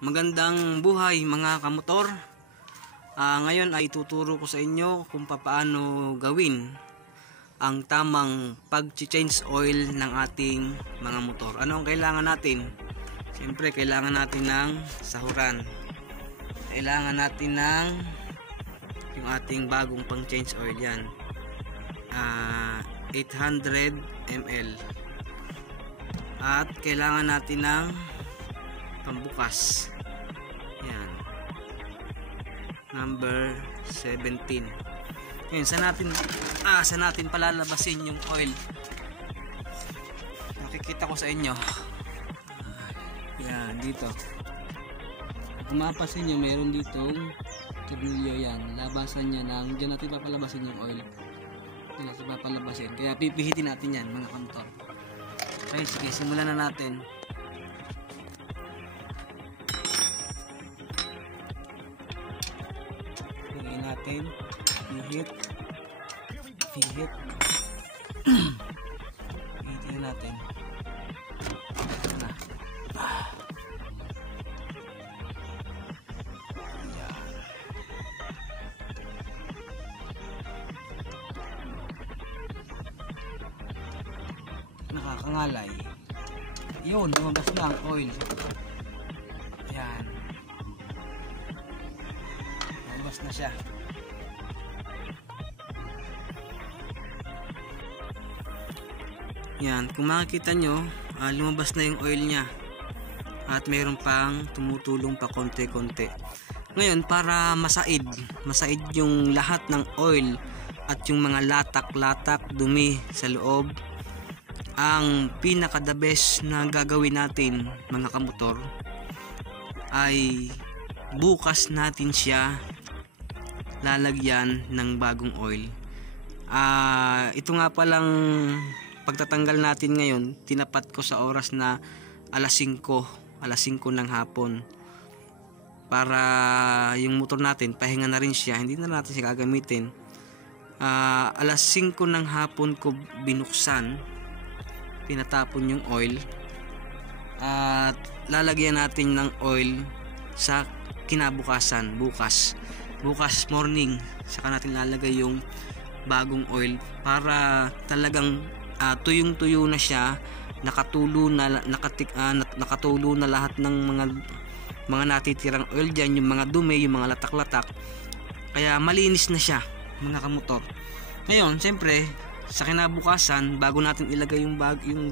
Magandang buhay mga kamotor. Ngayon ay ituturo ko sa inyo kung paano gawin ang tamang pag-change oil ng ating mga motor. Ano ang kailangan natin? Siyempre kailangan natin ng sahuran. Kailangan natin ng yung ating bagong pang-change oil yan. 800 ml. At kailangan natin ng pambukas. Yan. Number 17. Ngayon, saan natin palalabasin yung oil? Nakikita ko sa inyo. Yan, dito. Kung mapasin nyo, meron ditong tornilyo yan. Labasan niya ng, dyan natin papalabasin yung oil. Dyan natin papalabasin. Kaya pipihitin natin yan, mga kantor. Okay, sige, simulan na natin. Lagay natin, pihit, pihitin natin. Ito na. Ayan. Nakakangalay. Yun, lumabas na ang oil. Ayan. Lumabas na siya. Yan, kung makikita nyo, lumabas na yung oil nya. At mayroon pang tumutulong pa konti-konti. Ngayon, para masaid yung lahat ng oil at yung mga latak-latak, dumi sa loob, ang pinaka the best na gagawin natin mga kamotor ay bukas natin siya lalagyan ng bagong oil. Ito nga palang pagtatanggal natin ngayon, tinapat ko sa oras na alas 5 ng hapon para yung motor natin pahinga na rin siya, hindi na natin siya gagamitin. Alas 5 ng hapon ko binuksan, pinatapon yung oil at lalagyan natin ng oil sa kinabukasan, bukas morning, saka natin lalagay yung bagong oil para talagang tuyong-tuyo na siya, nakatulo na lahat ng mga natitirang oil dyan, yung mga dumi, yung mga latak-latak, kaya malinis na siya mga kamotor. Ngayon, siyempre sa kinabukasan, bago natin ilagay yung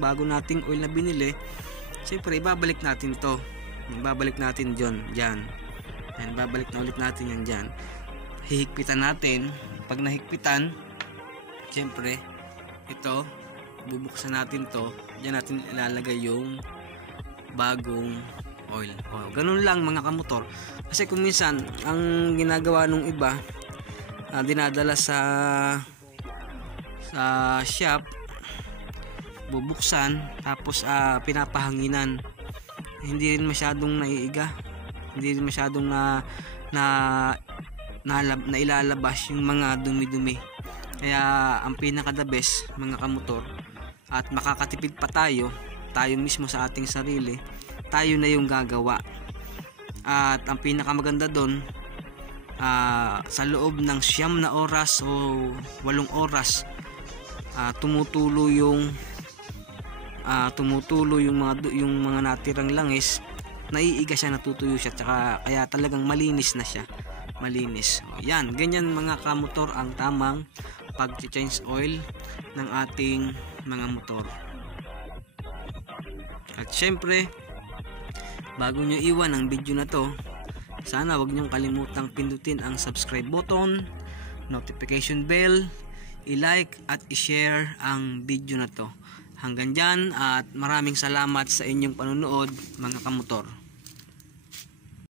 bago nating oil na binili, siyempre ibabalik natin to. Ibabalik natin dyan. Yan, babalik na ulit natin yan dyan. Hihigpitan natin. Pag nahigpitan, siyempre ito, bubuksan natin to. Dyan natin ilalagay yung bagong oil. Ganun lang mga kamotor. Kasi kung minsan, ang ginagawa nung iba, dinadala sa shop, bubuksan tapos pinapahanginan, hindi rin masyadong naiiga, hindi rin masyadong na ilalabas yung mga dumi-dumi. Kaya ang pinaka the best mga kamotor, at makakatipid pa tayo mismo sa ating sarili, tayo na yung gagawa. At ang pinaka maganda doon, sa loob ng 9 na oras o 8 oras, tumutulo yung mga natirang langis, naiiga siya, natutuyo siya, tsaka kaya talagang malinis na siya, malinis. Yan, ganyan mga kamotor ang tamang pag-change oil ng ating mga motor. At syempre, bago nyo iwan ang video na to, sana wag nyong kalimutang pindutin ang subscribe button, notification bell, i-like at i-share ang video na to. Hanggang dyan, at maraming salamat sa inyong panunood mga kamotor.